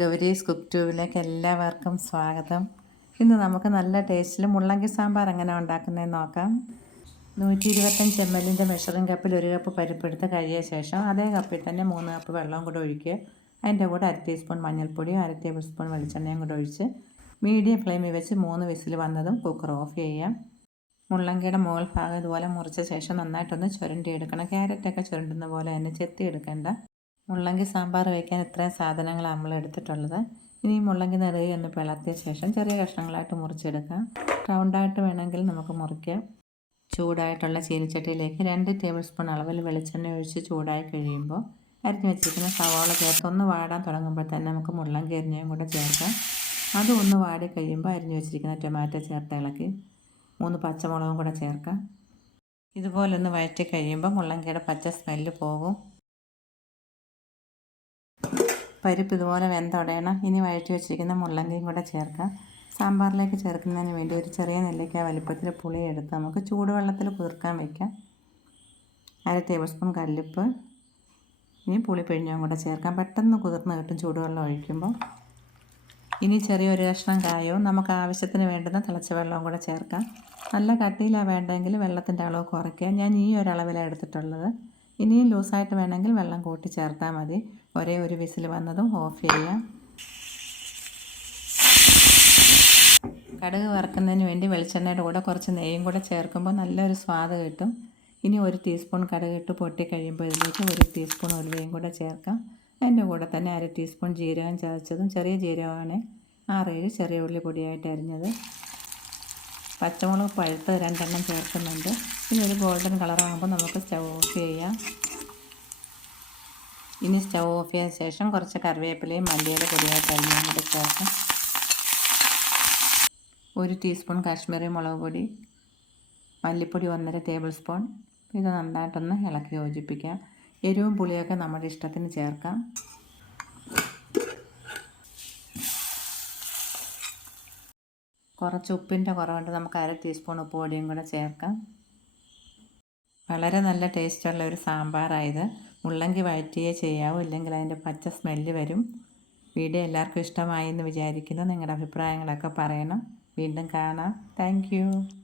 Gowri's cook ട്യൂബിലേക്ക് എല്ലാവർക്കും സ്വാഗതം. ഇന്ന് നമുക്ക് നല്ല ടേസ്റ്റിൽ മുള്ളങ്കി സാമ്പാർ എങ്ങനെ ഉണ്ടാക്കുന്നതെന്ന് നോക്കാം. നൂറ്റി ഇരുപത്തഞ്ച് എം എല്ലിന്റെ മെഷറിംഗ് കപ്പിൽ ഒരു കപ്പ് പരിപ്പെടുത്ത് കഴിയ ശേഷം അതേ കപ്പിൽ തന്നെ മൂന്ന് കപ്പ് വെള്ളവും കൂടെ ഒഴിക്കുക. അതിന്റെ കൂടെ അര ടീസ്പൂൺ മഞ്ഞൾപ്പൊടിയും അര ടേബിൾ സ്പൂൺ വെളിച്ചെണ്ണയും കൂടെ ഒഴിച്ച് മീഡിയം ഫ്ലെയിമിൽ വെച്ച് മൂന്ന് വിസിൽ വന്നതും കുക്കർ ഓഫ് ചെയ്യാം മുള്ളങ്കിയുടെ മുകൾ ഭാഗം ഇതുപോലെ മുറിച്ച ശേഷം നന്നായിട്ടൊന്ന് ചുരണ്ടി എടുക്കണം ക്യാരറ്റൊക്കെ ചുരണ്ടുന്ന പോലെ തന്നെ ചെത്തി എടുക്കേണ്ട മുള്ളങ്കി സാമ്പാർ വയ്ക്കാൻ ഇത്രയും സാധനങ്ങളാണ് നമ്മൾ എടുത്തിട്ടുള്ളത്. ഇനി മുള്ളങ്കി നിറയെ ഒന്ന് പിളർത്തിയ ശേഷം ചെറിയ കഷ്ണങ്ങളായിട്ട് മുറിച്ചെടുക്കാം. റൗണ്ടായിട്ട് വേണമെങ്കിൽ നമുക്ക് മുറിക്കാം. ചൂടായിട്ടുള്ള ചീനിച്ചട്ടിയിലേക്ക് രണ്ട് ടേബിൾ സ്പൂൺ അളവിൽ വെളിച്ചെണ്ണ ഒഴിച്ച് ചൂടായി കഴിയുമ്പോൾ അരിഞ്ഞ് വെച്ചിരിക്കുന്ന സവാള ചേർത്ത് ഒന്ന് വാടാൻ തുടങ്ങുമ്പോൾ തന്നെ നമുക്ക് മുള്ളങ്കി അരിഞ്ഞയും കൂടെ ചേർക്കാം. അതും ഒന്ന് വാടി കഴിയുമ്പോൾ അരിഞ്ഞ് വെച്ചിരിക്കുന്ന ടൊമാറ്റോ ചേർത്ത് ഇളക്കി മൂന്ന് പച്ചമുളകും കൂടെ ചേർക്കാം. ഇതുപോലെ ഒന്ന് വഴറ്റി കഴിയുമ്പോൾ മുള്ളങ്കിയുടെ പച്ച സ്മെല്ല് പോകും. പരിപ്പ് ഇതുപോലെ വെന്തുടയണം ഇനി വഴറ്റി വെച്ചിരിക്കുന്ന മുള്ളങ്കിയും കൂടെ ചേർക്കാം സാമ്പാറിലേക്ക് ചേർക്കുന്നതിന് വേണ്ടി ഒരു ചെറിയ നെല്ലിക്ക വലിപ്പത്തിൽ പുളി എടുത്ത് നമുക്ക് ചൂടുവെള്ളത്തിൽ കുതിർക്കാൻ വയ്ക്കാം. അര ടേബിൾ സ്പൂൺ കല്ലുപ്പ്. ഇനി പുളി പിഴിഞ്ഞും കൂടെ ചേർക്കാം. പെട്ടെന്ന് കുതിർന്ന് കിട്ടും ചൂടുവെള്ളം ഒഴിക്കുമ്പോൾ. ഇനി ചെറിയൊരു കഷ്ണം കായവും നമുക്ക് ആവശ്യത്തിന് വേണ്ടുന്ന തിളച്ച വെള്ളവും കൂടെ ചേർക്കാം. നല്ല കട്ടിയിലാണ് വേണ്ടെങ്കിൽ വെള്ളത്തിന്റെ അളവ് കുറയ്ക്കുക ഞാൻ ഈ ഒരളവിലാണ് എടുത്തിട്ടുള്ളത്. ഇനിയും ലൂസായിട്ട് വേണമെങ്കിൽ വെള്ളം കൂട്ടി ചേർത്താൽ മതി. ഒരേ ഒരു വിസിൽ വന്നതും ഓഫ് ചെയ്യാം. കടുക് വറുക്കുന്നതിന് വേണ്ടി വെളിച്ചെണ്ണയുടെ കൂടെ കുറച്ച് നെയ്യും കൂടെ ചേർക്കുമ്പോൾ നല്ലൊരു സ്വാദ് കിട്ടും. ഇനി ഒരു ടീസ്പൂൺ കടുക് ഇട്ട് പൊട്ടി കഴിയുമ്പോൾ ഇതിലേക്ക് ഒരു ടീസ്പൂൺ ഉലുവയും കൂടെ ചേർക്കാം. അതിന്റെ കൂടെ തന്നെ അര ടീസ്പൂൺ ജീരകം ചതച്ചതും ചെറിയ ജീരകമാണ്. ആറേഴ് ചെറിയ ഉള്ളി പൊടിയായിട്ട് അരിഞ്ഞത്. പച്ചമുളക് പഴുത്ത് രണ്ടെണ്ണം ചേർക്കുന്നുണ്ട്. പിന്നെ ഒരു ഗോൾഡൻ കളറാകുമ്പോൾ നമുക്ക് സ്റ്റൗ ഓഫ് ചെയ്യാം. ഇനി സ്റ്റൗ ഓഫ് ചെയ്ത ശേഷം കുറച്ച് കറിവേപ്പിലയും മല്ലിയുടെ പൊടിയായിട്ട് അരിഞ്ഞാൽ കൂടെ ചേർക്കാം. ഒരു ടീസ്പൂൺ കാശ്മീരി മുളക് പൊടി മല്ലിപ്പൊടി ഒന്നര ടേബിൾ സ്പൂൺ. ഇത് നന്നായിട്ടൊന്ന് ഇളക്കി യോജിപ്പിക്കാം. എരിവും പുളിയൊക്കെ നമ്മുടെ ഇഷ്ടത്തിന് ചേർക്കാം. കുറച്ച് ഉപ്പിന്റെ കുറവുണ്ട്. നമുക്ക് അര ടീസ്പൂൺ ഉപ്പ് പൊടിയും കൂടെ ചേർക്കാം. വളരെ നല്ല ടേസ്റ്റുള്ള ഒരു സാമ്പാറായത്. മുള്ളങ്കി വഴറ്റിയേ ചെയ്യാവൂ. ഇല്ലെങ്കിൽ അതിന്റെ പച്ച സ്മെല്ല് വരും. വീഡിയോ എല്ലാവർക്കും ഇഷ്ടമായി എന്ന് വിചാരിക്കുന്നു. നിങ്ങളുടെ അഭിപ്രായങ്ങളൊക്കെ പറയണം. വീണ്ടും കാണാം. താങ്ക്